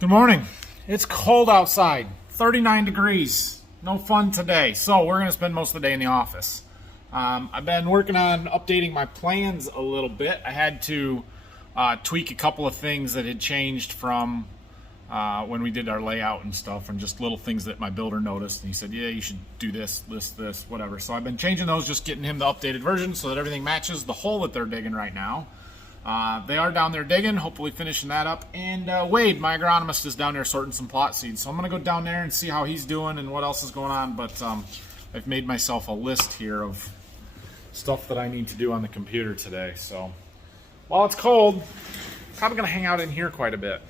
Good morning. It's cold outside, 39 degrees. No fun today, so we're gonna spend most of the day in the office. I've been working on updating my plans a little bit. I had to tweak a couple of things that had changed from when we did our layout and stuff, and just little things that my builder noticed, and he said, yeah, you should do this, whatever. So I've been changing those, just getting him the updated version so that everything matches the hole that they're digging right now. They are down there digging, hopefully finishing that up. And Wade, my agronomist, is down there sorting some plot seeds. So I'm going to go down there and see how he's doing and what else is going on. But I've made myself a list here of stuff that I need to do on the computer today. So while it's cold, I'm probably going to hang out in here quite a bit.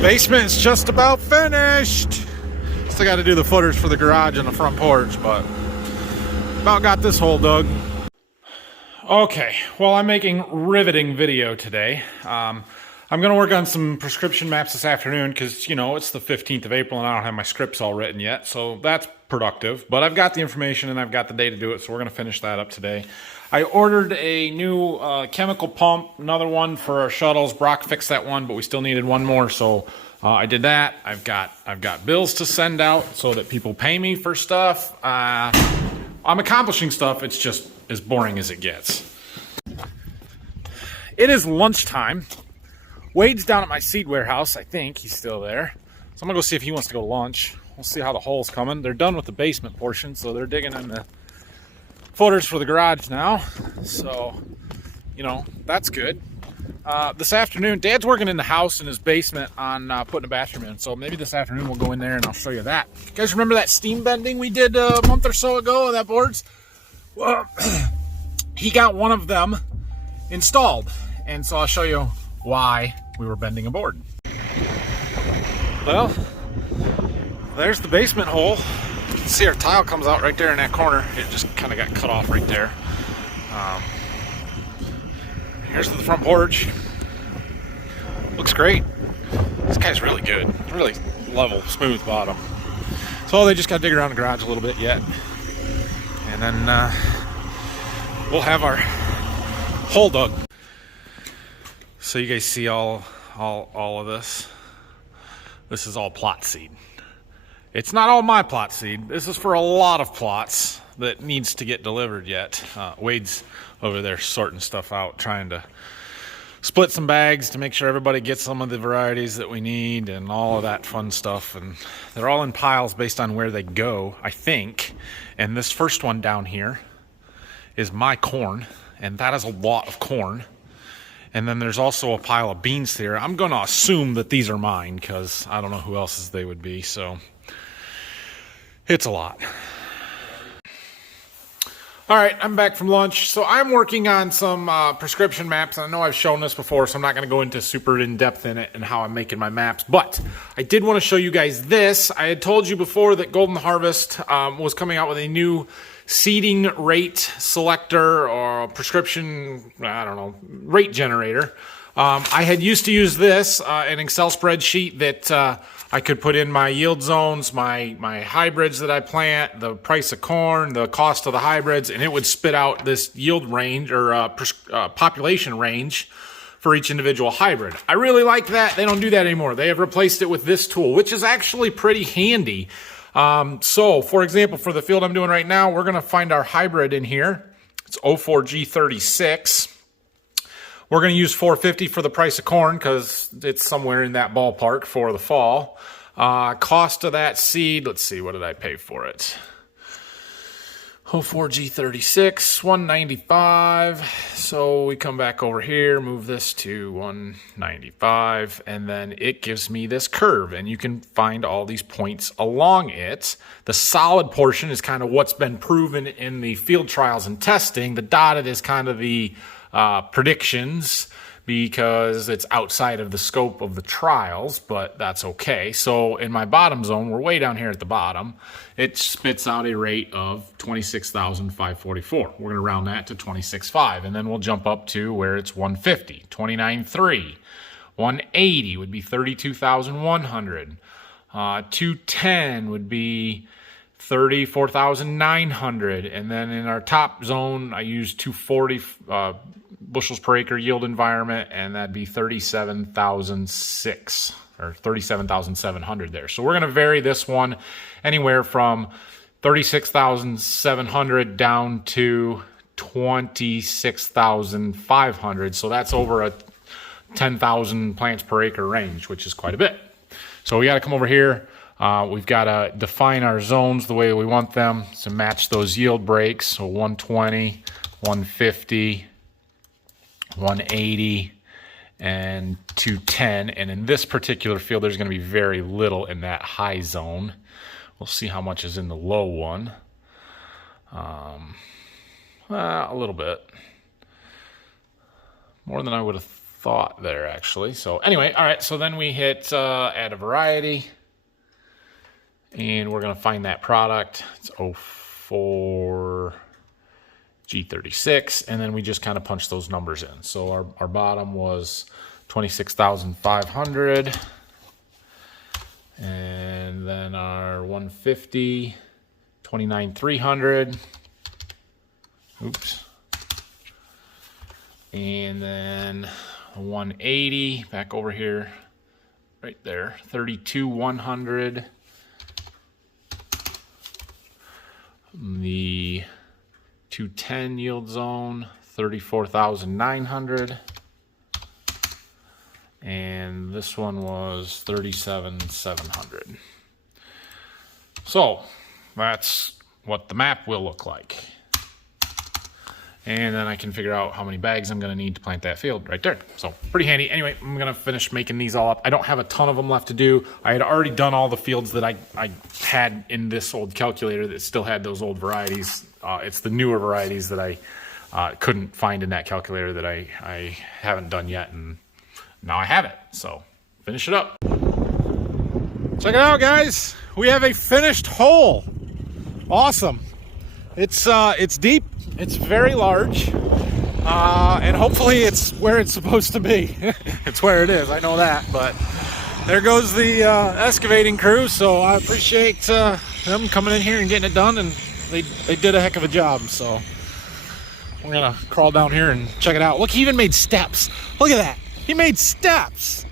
Basement is just about finished. Still got to do the footers for the garage and the front porch, but about got this hole dug. Okay, well, I'm making riveting video today. I'm going to work on some prescription maps this afternoon because, you know, it's the 15th of April and I don't have my scripts all written yet, so that's productive. But I've got the information and I've got the day to do it, so we're going to finish that up today. I ordered a new chemical pump, another one for our shuttles. Brock fixed that one, but we still needed one more, so I did that. I've got bills to send out so that people pay me for stuff. I'm accomplishing stuff. It's just as boring as it gets. It is lunchtime. Wade's down at my seed warehouse. I think he's still there. So I'm gonna go see if he wants to go to lunch. We'll see how the hole's coming. They're done with the basement portion, so they're digging in the footers for the garage now. So, you know, that's good. This afternoon, Dad's working in the house in his basement on putting a bathroom in. So maybe this afternoon we'll go in there and I'll show you that. You guys remember that steam bending we did a month or so ago on that boards? Well, he got one of them installed. And so I'll show you why we were bending a board. Well, there's the basement hole. You can see our tile comes out right there in that corner. It just kind of got cut off right there. Here's the front porch. Looks great. This guy's really good. Really level, smooth bottom. So they just got to dig around the garage a little bit yet. And then we'll have our hole dug. So you guys see all of this. This is all plot seed. It's not all my plot seed. This is for a lot of plots that needs to get delivered yet. Wade's over there sorting stuff out, trying to split some bags to make sure everybody gets some of the varieties that we need and all of that fun stuff. And they're all in piles based on where they go, I think. And this first one down here is my corn, and that is a lot of corn. And then there's also a pile of beans here. I'm going to assume that these are mine because I don't know who else's they would be, so it's a lot. All right, I'm back from lunch. So I'm working on some prescription maps. And I know I've shown this before, so I'm not going to go into super in-depth in it and how I'm making my maps. But I did want to show you guys this. I had told you before that Golden Harvest was coming out with a new seeding rate selector or prescription, I don't know, rate generator. I had used to use this, an Excel spreadsheet that I could put in my yield zones, my hybrids that I plant, the price of corn, the cost of the hybrids, and it would spit out this yield range or population range for each individual hybrid. I really like that. They don't do that anymore. They have replaced it with this tool, which is actually pretty handy. So, for example, for the field I'm doing right now, we're going to find our hybrid in here. It's 04G36. We're going to use 450 for the price of corn because it's somewhere in that ballpark for the fall. Cost of that seed, let's see, what did I pay for it? 04G36, 195. So we come back over here, move this to 195, and then it gives me this curve, and you can find all these points along it. The solid portion is kind of what's been proven in the field trials and testing. The dotted is kind of the predictions because it's outside of the scope of the trials, but that's okay. So in my bottom zone, we're way down here at the bottom, it spits out a rate of 26,544. We're going to round that to 26.5, and then we'll jump up to where it's 150, 29.3. 180 would be 32,100. 210 would be 34,900. And then in our top zone, I use 240 bushels per acre yield environment, and that'd be 37,006 or 37,700 there. So we're going to vary this one anywhere from 36,700 down to 26,500. So that's over a 10,000 plants per acre range, which is quite a bit. So we got to come over here. We've got to define our zones the way we want them to match those yield breaks. So 120, 150, 180, and 210. And in this particular field, there's going to be very little in that high zone. We'll see how much is in the low one. A little bit. More than I would have thought there, actually. So anyway, all right, so then we hit add a variety. And we're going to find that product. It's 04 G36. And then we just kind of punch those numbers in. So our bottom was 26,500. And then our 150, 29,300. Oops. And then 180, back over here, right there, 32,100. The 210 yield zone, 34,900. And this one was 37,700. So that's what the map will look like. And then I can figure out how many bags I'm going to need to plant that field right there. So pretty handy. Anyway, I'm going to finish making these all up. I don't have a ton of them left to do. I had already done all the fields that I had in this old calculator that still had those old varieties. It's the newer varieties that I couldn't find in that calculator that I haven't done yet. And now I have it. So finish it up. Check it out, guys. We have a finished hole. Awesome. It's deep. It's very large, and hopefully it's where it's supposed to be. It's where it is, I know that, but there goes the excavating crew, so I appreciate them coming in here and getting it done, and they did a heck of a job, so we're going to crawl down here and check it out. Look, he even made steps. Look at that. He made steps.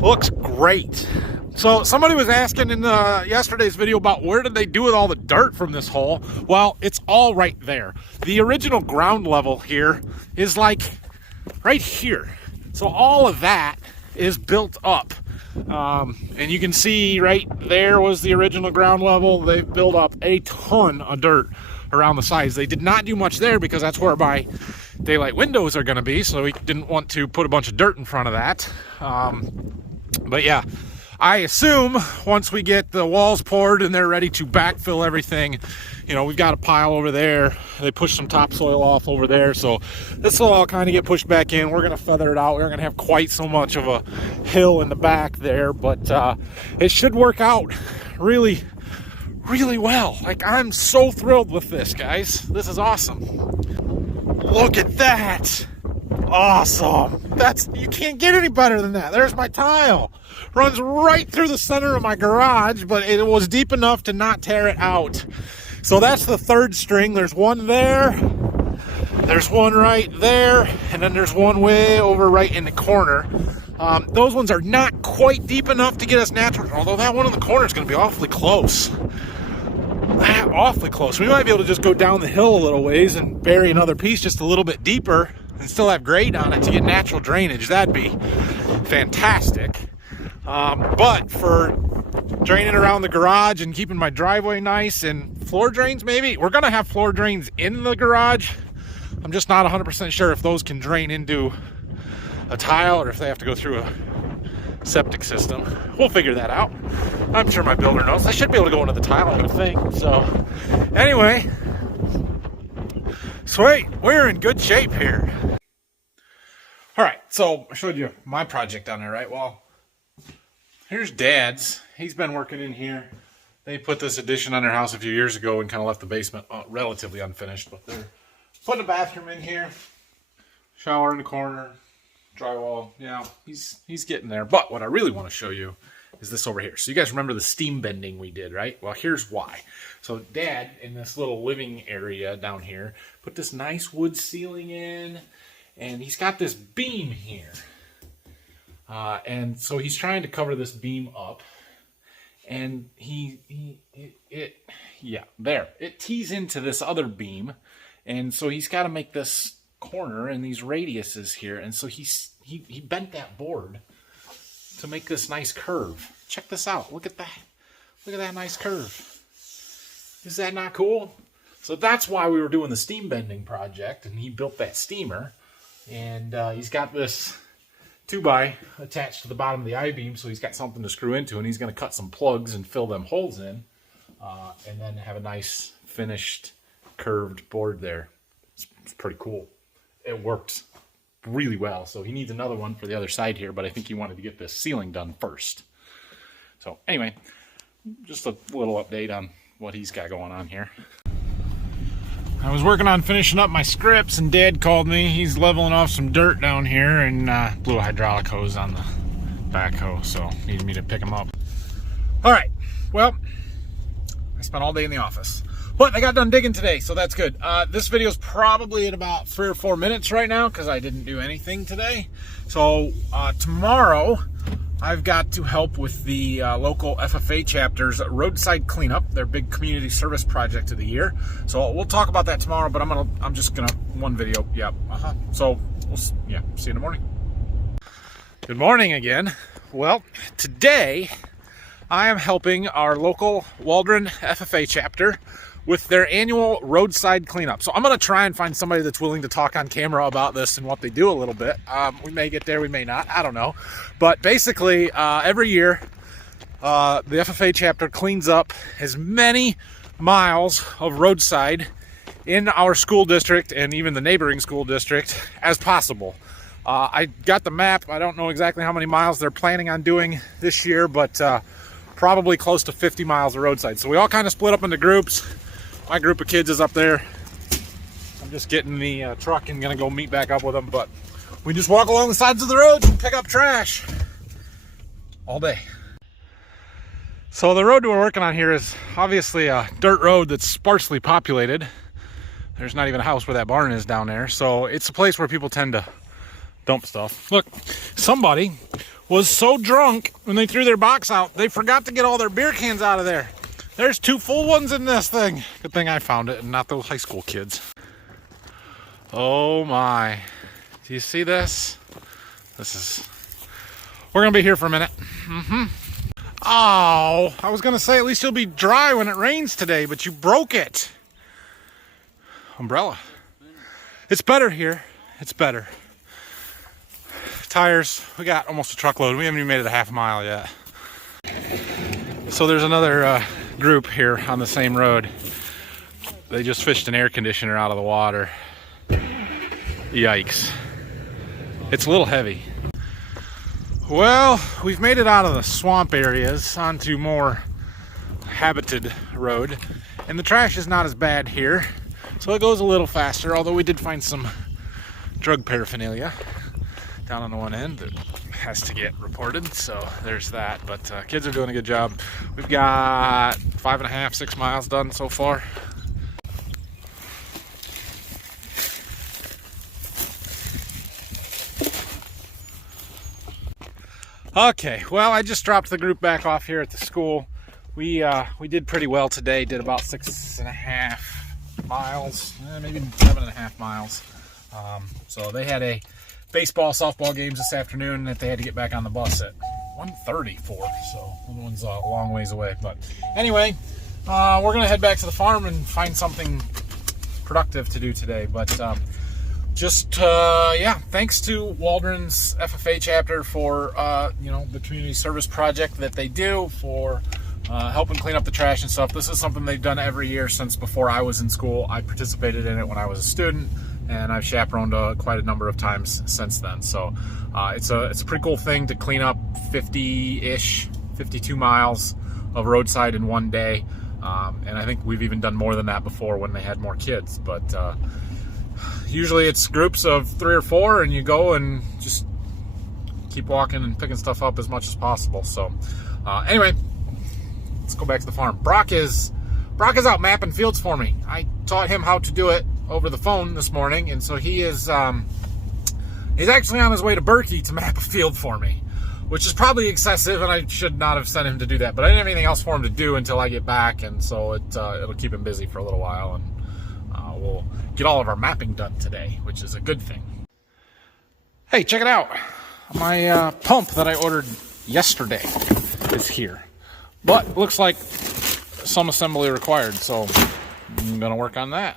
Looks great. So somebody was asking in yesterday's video about where did they do with all the dirt from this hole. Well, it's all right there. The original ground level here is like right here. So all of that is built up. And you can see right there was the original ground level. They've built up a ton of dirt around the sides. They did not do much there because that's where my daylight windows are going to be. So we didn't want to put a bunch of dirt in front of that. But yeah. I assume once we get the walls poured and they're ready to backfill everything, you know, we've got a pile over there. They pushed some topsoil off over there. So this will all kind of get pushed back in. We're going to feather it out. We're going to have quite so much of a hill in the back there, but it should work out really, really well. Like, I'm so thrilled with this, guys. This is awesome. Look at that. Awesome. You can't get any better than that. There's my tile. Runs right through the center of my garage, but it was deep enough to not tear it out. So that's the third string. There's one there. There's one right there. And then there's one way over right in the corner. Those ones are not quite deep enough to get us natural, although that one in the corner is going to be awfully close. Awfully close. We might be able to just go down the hill a little ways and bury another piece just a little bit deeper and still have grade on it to get natural drainage. That'd be fantastic. But for draining around the garage and keeping my driveway nice and floor drains, maybe we're going to have floor drains in the garage. I'm just not 100% sure if those can drain into a tile or if they have to go through a septic system. We'll figure that out. I'm sure my builder knows. I should be able to go into the tile, I would think. So anyway, sweet. We're in good shape here. All right, so I showed you my project down there, right? Well, here's Dad's. He's been working in here. They put this addition on their house a few years ago and kind of left the basement relatively unfinished, but they're putting a bathroom in here, shower in the corner, drywall. Yeah, he's getting there. But what I really want to show you is this over here. So you guys remember the steam bending we did, right? Well, here's why. So Dad, in this little living area down here, put this nice wood ceiling in, and he's got this beam here. And so he's trying to cover this beam up, and it tees into this other beam, and so he's got to make this corner and these radiuses here, and so he bent that board to make this nice curve. Check this out. Look at that. Look at that nice curve. Is that not cool? So that's why we were doing the steam bending project, and he built that steamer, and he's got this 2x attached to the bottom of the I-beam, so he's got something to screw into, and he's going to cut some plugs and fill them holes in, and then have a nice finished curved board there. It's pretty cool. It worked really well, so he needs another one for the other side here, but I think he wanted to get this ceiling done first. So anyway, just a little update on what he's got going on here. I was working on finishing up my scripts, and Dad called me. He's leveling off some dirt down here, and blew a hydraulic hose on the backhoe, so needed me to pick him up. All right, well, I spent all day in the office, but I got done digging today, so that's good. This video is probably at about 3 or 4 minutes right now because I didn't do anything today. So tomorrow, I've got to help with the local FFA chapter's roadside cleanup, their big community service project of the year. So we'll talk about that tomorrow, but I'm just gonna one video. Yep. So see you in the morning. Good morning again. Well, today I am helping our local Waldron FFA chapter with their annual roadside cleanup. So I'm going to try and find somebody that's willing to talk on camera about this and what they do a little bit. We may get there, we may not, I don't know. But basically, every year, the FFA chapter cleans up as many miles of roadside in our school district and even the neighboring school district as possible. I got the map. I don't know exactly how many miles they're planning on doing this year, but probably close to 50 miles of roadside. So we all kind of split up into groups. My group of kids is up there. I'm just getting the truck and gonna go meet back up with them, but we just walk along the sides of the roads and pick up trash all day. So the road we're working on here is obviously a dirt road that's sparsely populated. There's not even a house where that barn is down there. So it's a place where people tend to dump stuff. Look, somebody was so drunk when they threw their box out, they forgot to get all their beer cans out of there. There's 2 full ones in this thing. Good thing I found it and not those high school kids. Oh my. Do you see this? We're gonna be here for a minute. Oh, I was gonna say at least it'll be dry when it rains today, but you broke it. Umbrella. It's better here. It's better. Tires, we got almost a truckload. We haven't even made it a half mile yet. So there's another group here on the same road. They just fished an air conditioner out of the water. Yikes. It's a little heavy. Well, we've made it out of the swamp areas onto more habited road, and the trash is not as bad here, so it goes a little faster, although we did find some drug paraphernalia down on the one end that has to get reported, so there's that. But kids are doing a good job. We've got 5.5, 6 miles done so far. Okay, well, I just dropped the group back off here at the school. We did pretty well today. Did about 6.5 miles, maybe 7.5 miles. So they had a baseball, softball games this afternoon that they had to get back on the bus at 1:30 for, so the one's a long ways away. But anyway, we're gonna head back to the farm and find something productive to do today. But yeah, thanks to Waldron's FFA chapter for the community service project that they do for helping clean up the trash and stuff. This is something they've done every year since before I was in school. I participated in it when I was a student, and I've chaperoned quite a number of times since then. So it's a pretty cool thing to clean up 50-ish, 52 miles of roadside in one day. And I think we've even done more than that before when they had more kids. But usually it's groups of 3 or 4, and you go and just keep walking and picking stuff up as much as possible. So anyway, let's go back to the farm. Brock is out mapping fields for me. I taught him how to do it over the phone this morning, and so he is he's actually on his way to Berkey to map a field for me, which is probably excessive, and I should not have sent him to do that. But I didn't have anything else for him to do until I get back, and so it'll keep him busy for a little while, and we'll get all of our mapping done today, which is a good thing. Hey, check it out. My pump that I ordered yesterday is here, but looks like some assembly required, so I'm gonna work on that.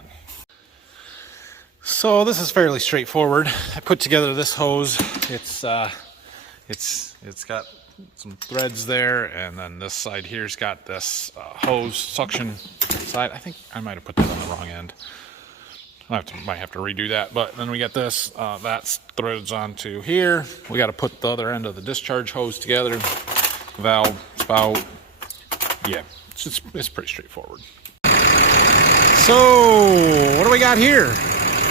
So this is fairly straightforward. I put together this hose. It's got some threads there, and then this side here's got this hose suction side. I think I might have put that on the wrong end. Might have to redo that. But then we got this, that threads onto here. We got to put the other end of the discharge hose together. Valve, spout. Yeah, it's pretty straightforward. So, what do we got here?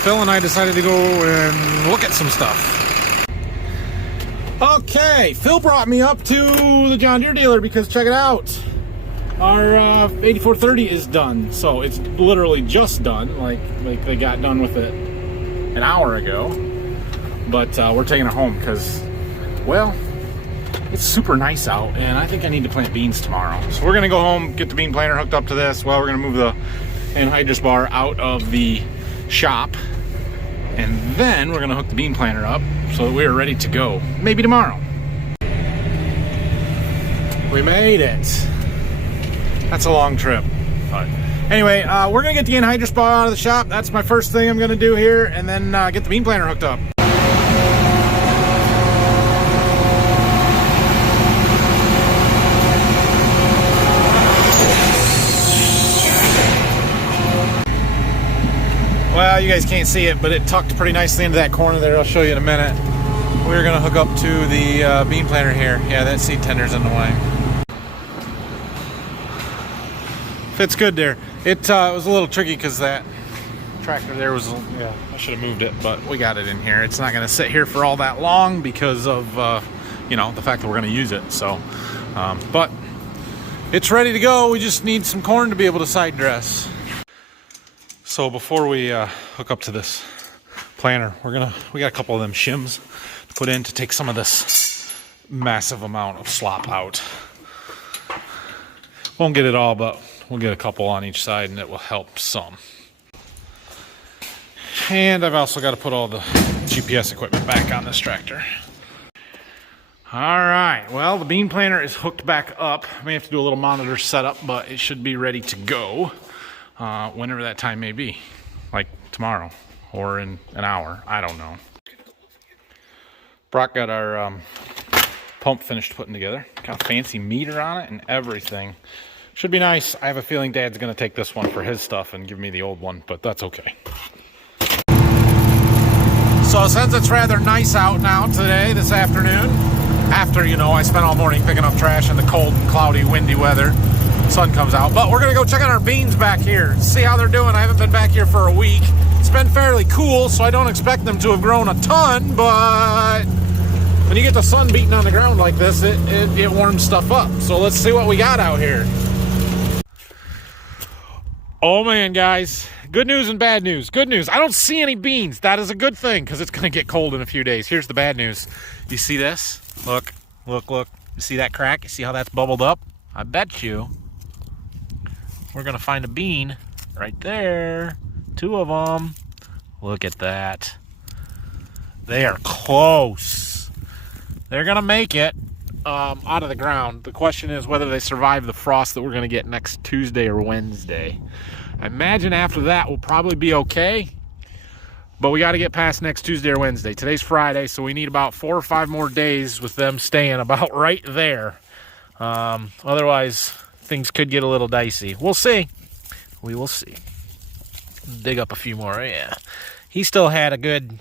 Phil and I decided to go and look at some stuff. Okay, Phil brought me up to the John Deere dealer because check it out. Our 8430 is done, so it's literally just done. Like they got done with it an hour ago, but we're taking it home because, well, it's super nice out, and I think I need to plant beans tomorrow. So we're gonna go home, get the bean planter hooked up to this. Well, we're gonna move the anhydrous bar out of the shop, and then we're gonna hook the bean planter up so that we're ready to go. Maybe tomorrow. We made it. That's a long trip. But anyway, we're gonna get the anhydrous bar out of the shop. That's my first thing I'm gonna do here, and then get the bean planter hooked up. Well, you guys can't see it, but it tucked pretty nicely into that corner there. I'll show you in a minute. We're gonna hook up to the bean planter here. Yeah, that seed tender's in the way. Fits good there. It was a little tricky because that tractor there was, yeah, I should have moved it, but we got it in here. It's not going to sit here for all that long because of, you know, the fact that we're going to use it. So, but it's ready to go. We just need some corn to be able to side dress. So before we hook up to this planter, we got a couple of them shims to put in to take some of this massive amount of slop out. Won't get it all, but we'll get a couple on each side, and it will help some. And I've also got to put all the GPS equipment back on this tractor. All right, well, the bean planter is hooked back up. I may have to do a little monitor setup, but it should be ready to go whenever that time may be, like tomorrow or in an hour. I don't know. Brock got our pump finished putting together. Got a fancy meter on it and everything. Should be nice. I have a feeling Dad's going to take this one for his stuff and give me the old one, but that's okay. So since it's rather nice out now today, this afternoon, after, you know, I spent all morning picking up trash in the cold and cloudy, windy weather, sun comes out. But we're going to go check out our beans back here, see how they're doing. I haven't been back here for a week. It's been fairly cool, so I don't expect them to have grown a ton, but when you get the sun beating on the ground like this, it warms stuff up. So let's see what we got out here. Oh man, guys, good news and bad news. Good news, I don't see any beans. That is a good thing because it's going to get cold in a few days. Here's the bad news. You see this? Look, look, look. You see that crack? You see how that's bubbled up? I bet you we're going to find a bean right there. 2 of them. Look at that. They are close. They're going to make it out of the ground. The question is whether they survive the frost that we're going to get next Tuesday or Wednesday. I imagine after that we'll probably be okay, but we got to get past next Tuesday or Wednesday. Today's Friday, so we need about 4 or 5 more days with them staying about right there. Otherwise, things could get a little dicey. We'll see. We will see. Dig up a few more. Yeah, he still had a good,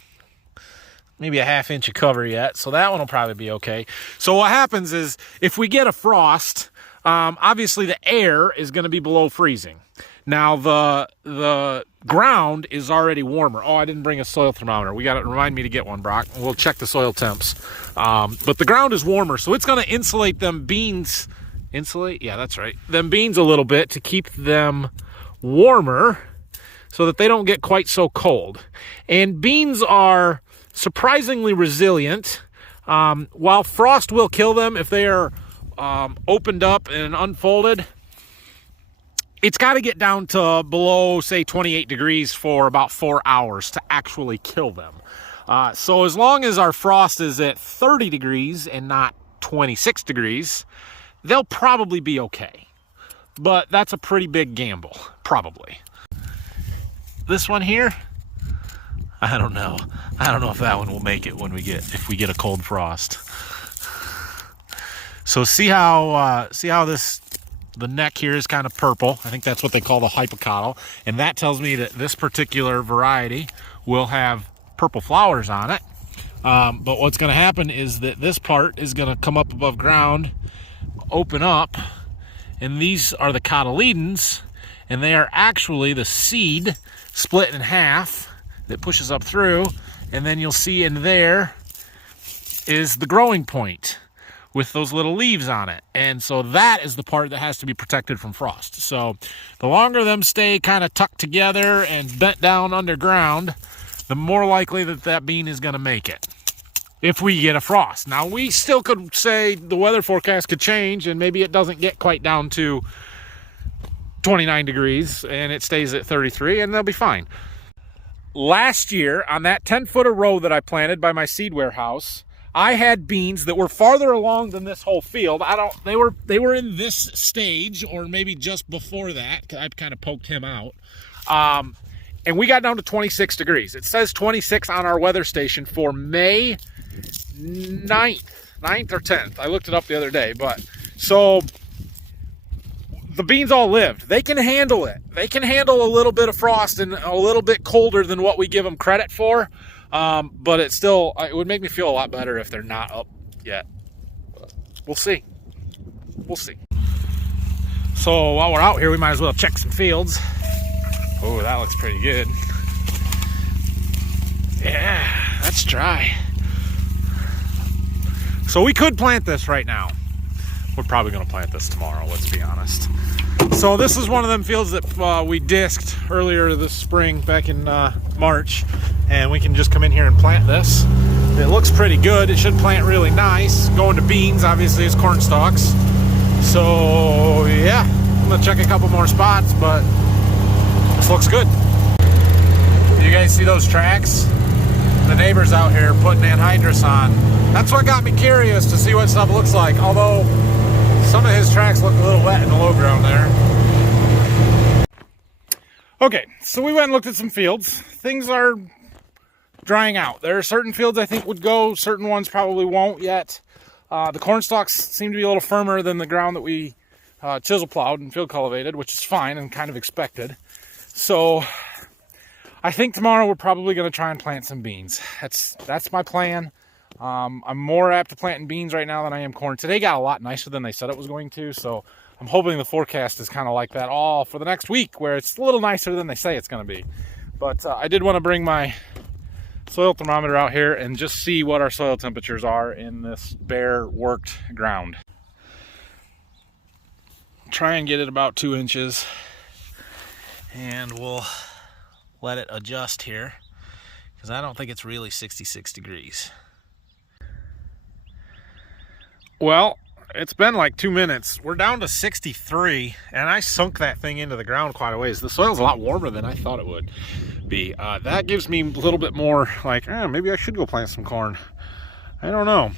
maybe a ½ inch of cover yet, so that one will probably be okay. So what happens is if we get a frost, obviously the air is going to be below freezing. Now the ground is already warmer. Oh, I didn't bring a soil thermometer. We got to remind me to get one, Brock. We'll check the soil temps. But the ground is warmer, so it's going to insulate them beans. Insulate? Yeah, that's right. Them beans a little bit to keep them warmer so that they don't get quite so cold. And beans are surprisingly resilient. While frost will kill them if they are opened up and unfolded, it's got to get down to below, say, 28 degrees for about 4 hours to actually kill them. So as long as our frost is at 30 degrees and not 26 degrees, they'll probably be okay. But that's a pretty big gamble, probably. This one here, I don't know. I don't know if that one will make it if we get a cold frost. So see how the neck here is kind of purple. I think that's what they call the hypocotyl, and that tells me that this particular variety will have purple flowers on it. But what's going to happen is that this part is going to come up above ground, open up, and these are the cotyledons, and they are actually the seed split in half that pushes up through, and then you'll see in there is the growing point with those little leaves on it. And so that is the part that has to be protected from frost. So the longer them stay kind of tucked together and bent down underground, the more likely that bean is going to make it if we get a frost. Now, we still could say the weather forecast could change and maybe it doesn't get quite down to 29 degrees and it stays at 33 and they'll be fine. Last year, on that 10-foot of row that I planted by my seed warehouse, I had beans that were farther along than this whole field. They were in this stage, or maybe just before that. I've kind of poked him out. And we got down to 26 degrees. It says 26 on our weather station for May 9th or 10th. I looked it up the other day, but so the beans all lived. They can handle it. They can handle a little bit of frost and a little bit colder than what we give them credit for. But it would make me feel a lot better if they're not up yet. We'll see. We'll see. So while we're out here, we might as well check some fields. Oh, that looks pretty good. Yeah, that's dry. So we could plant this right now. We're probably going to plant this tomorrow, let's be honest. So this is one of them fields that we disked earlier this spring, back in March, and we can just come in here and plant this. It looks pretty good. It should plant really nice. Going to beans, obviously, is corn stalks. So yeah, I'm gonna check a couple more spots, but this looks good. You guys see those tracks? The neighbors out here putting anhydrous on. That's what got me curious to see what stuff looks like, although some of his tracks look a little wet in the low ground there. Okay, so we went and looked at some fields. Things are drying out. There are certain fields I think would go, certain ones probably won't yet. The corn stalks seem to be a little firmer than the ground that we chisel plowed and field cultivated, which is fine and kind of expected. So I think tomorrow we're probably going to try and plant some beans. That's my plan. I'm more apt to planting beans right now than I am corn. Today got a lot nicer than they said it was going to, so I'm hoping the forecast is kind of like that all for the next week, where it's a little nicer than they say it's going to be. But I did want to bring my soil thermometer out here and just see what our soil temperatures are in this bare worked ground. Try and get it about 2 inches, and we'll let it adjust here because I don't think it's really 66 degrees. Well, it's been like 2 minutes. We're down to 63, and I sunk that thing into the ground quite a ways. The soil's a lot warmer than I thought it would be. That gives me a little bit more like, maybe I should go plant some corn. I don't know.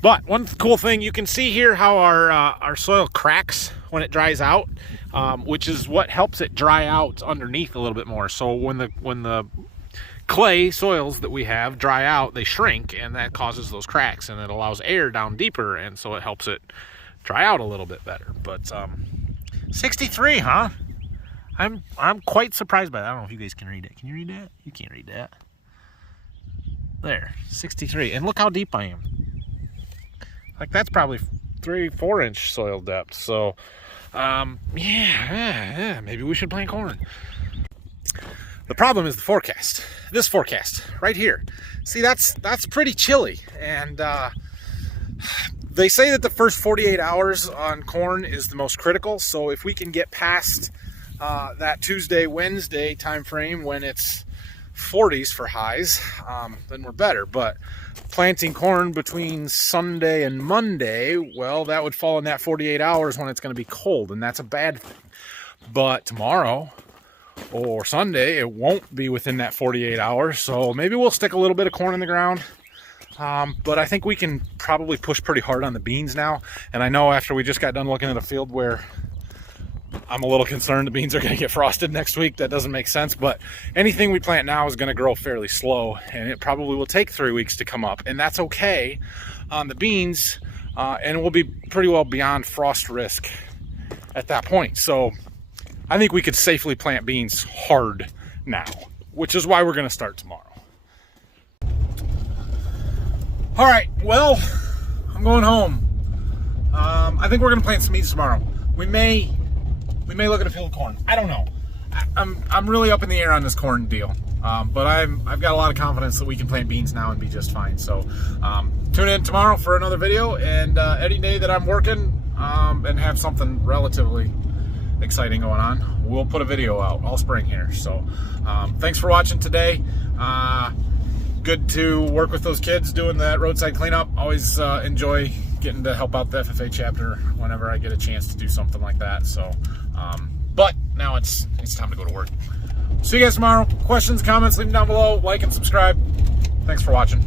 But one cool thing, you can see here how our soil cracks when it dries out, which is what helps it dry out underneath a little bit more. So when the clay soils that we have dry out, they shrink, and that causes those cracks, and it allows air down deeper, and so it helps it dry out a little bit better. But 63, huh? I'm quite surprised by that. I don't know if you guys can read it. Can you read that? You can't read that. There, 63, and look how deep I am. Like, that's probably 4 inch soil depth. So, yeah, maybe we should plant corn. The problem is the forecast. This forecast right here. See, that's pretty chilly, and they say that the first 48 hours on corn is the most critical. So if we can get past that Tuesday, Wednesday time frame when it's 40s for highs, then we're better. But planting corn between Sunday and Monday, well, that would fall in that 48 hours when it's going to be cold, and that's a bad thing. But tomorrow or Sunday, it won't be within that 48 hours, so maybe we'll stick a little bit of corn in the ground. But I think we can probably push pretty hard on the beans now. And I know after we just got done looking at a field where I'm a little concerned the beans are going to get frosted next week. That doesn't make sense, but anything we plant now is going to grow fairly slow, and it probably will take 3 weeks to come up, and that's okay on the beans, and we'll be pretty well beyond frost risk at that point. So I think we could safely plant beans hard now, which is why we're going to start tomorrow. All right, well, I'm going home. I think we're going to plant some beans tomorrow. We may look at a field of corn. I don't know. I'm really up in the air on this corn deal. But I've got a lot of confidence that we can plant beans now and be just fine. So tune in tomorrow for another video, and any day that I'm working and have something relatively exciting going on, we'll put a video out all spring here. So thanks for watching today. Good to work with those kids doing that roadside cleanup. Always enjoy getting to help out the FFA chapter whenever I get a chance to do something like that. So but now it's time to go to work. See you guys tomorrow. Questions, comments, leave them down below. Like and subscribe. Thanks for watching.